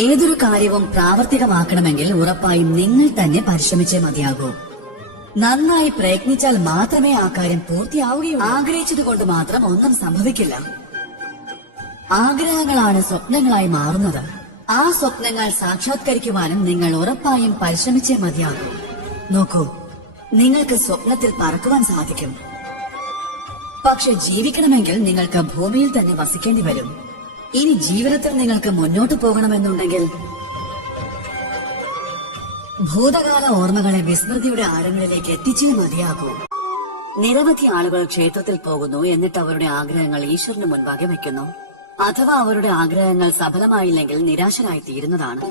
ഏതൊരു കാര്യവും പ്രാവർത്തികമാക്കണമെങ്കിൽ ഉറപ്പായും നിങ്ങൾ തന്നെ പരിശ്രമിച്ചേ മതിയാകൂ. നന്നായി പ്രയത്നിച്ചാൽ മാത്രമേ ആ കാര്യം പൂർത്തിയാവുകയുള്ളൂ. ആഗ്രഹിച്ചതുകൊണ്ട് മാത്രം ഒന്നും സംഭവിക്കില്ല. ആഗ്രഹങ്ങളാണ് സ്വപ്നങ്ങളായി മാറുന്നത്. ആ സ്വപ്നങ്ങൾ സാക്ഷാത്കരിക്കുവാനും നിങ്ങൾ ഉറപ്പായും പരിശ്രമിച്ചേ മതിയാകൂ. നോക്കൂ, നിങ്ങൾക്ക് സ്വപ്നത്തിൽ പറക്കുവാൻ സാധിക്കും. പക്ഷെ ജീവിക്കണമെങ്കിൽ നിങ്ങൾക്ക് ഭൂമിയിൽ തന്നെ വസിക്കേണ്ടി വരും. ഇനി ജീവിതത്തിൽ നിങ്ങൾക്ക് മുന്നോട്ടു പോകണമെന്നുണ്ടെങ്കിൽ ഭൂതകാല ഓർമ്മകളെ വിസ്മൃതിയുടെ ആഴങ്ങളിലേക്ക് എത്തിച്ചേ മതിയാകൂ. നിരവധി ആളുകൾ ക്ഷേത്രത്തിൽ പോകുന്നു, എന്നിട്ട് അവരുടെ ആഗ്രഹങ്ങൾ ഈശ്വരന് മുൻപാകെ വയ്ക്കുന്നു. അഥവാ അവരുടെ ആഗ്രഹങ്ങൾ സഫലമായില്ലെങ്കിൽ നിരാശരായി തീരുന്നതാണ്.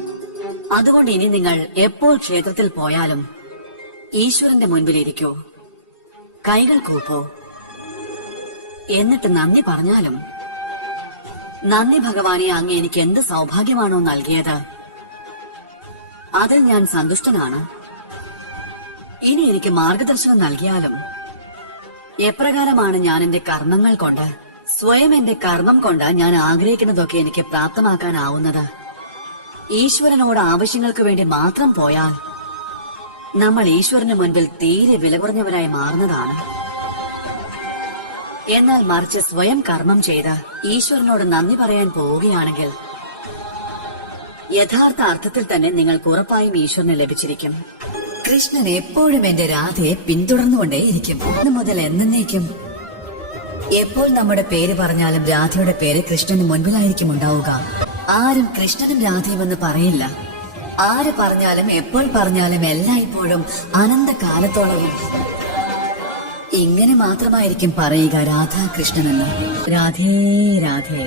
അതുകൊണ്ട് ഇനി നിങ്ങൾ എപ്പോൾ ക്ഷേത്രത്തിൽ പോയാലും ഈശ്വരന്റെ മുൻപിലിരിക്കൂ, കൈകൾ കൂപ്പൂ, എന്നിട്ട് നന്ദി പറഞ്ഞാലും, നന്ദി ഭഗവാനെ, അങ്ങ് എനിക്ക് എന്ത് സൗഭാഗ്യമാണോ നൽകിയത്, അതിൽ ഞാൻ സന്തുഷ്ടനാണ്. ഇനി എനിക്ക് മാർഗദർശനം നൽകിയാലും, എപ്രകാരമാണ് ഞാൻ എന്റെ കർമ്മങ്ങൾ കൊണ്ട്, സ്വയം എന്റെ കർമ്മം കൊണ്ട് ഞാൻ ആഗ്രഹിക്കുന്നതൊക്കെ എനിക്ക് പ്രാപ്തമാക്കാനാവുന്നത്? ഈശ്വരനോട് ആവശ്യങ്ങൾക്ക് വേണ്ടി മാത്രം പോയാൽ നമ്മൾ ഈശ്വരന് മുൻപിൽ തീരെ വില കുറഞ്ഞവരായി മാറുന്നതാണ്. എന്നാൽ മറിച്ച് സ്വയം കർമ്മം ചെയ്ത് ഈശ്വരനോട് നന്ദി പറയാൻ പോവുകയാണെങ്കിൽ യഥാർത്ഥ അർത്ഥത്തിൽ തന്നെ നിങ്ങൾക്ക് ഉറപ്പായും ഈശ്വരനെ ലഭിച്ചിരിക്കും. കൃഷ്ണൻ എപ്പോഴും എന്റെ രാധയെ പിന്തുടർന്നുകൊണ്ടേയിരിക്കും, ഇന്നു മുതൽ എന്നേക്കും. എപ്പോൾ നമ്മുടെ പേര് പറഞ്ഞാലും രാധയുടെ പേര് കൃഷ്ണന് മുൻപിലായിരിക്കും ഉണ്ടാവുക. ആരും കൃഷ്ണനും രാധയുമെന്ന് പറയില്ല. ആര് പറഞ്ഞാലും എപ്പോൾ പറഞ്ഞാലും എല്ലായ്പ്പോഴും അനന്തകാലത്തോളവും ഇങ്ങനെ മാത്രമായിരിക്കും പറയുക രാധാകൃഷ്ണനെന്ന്. രാധേ രാധേ.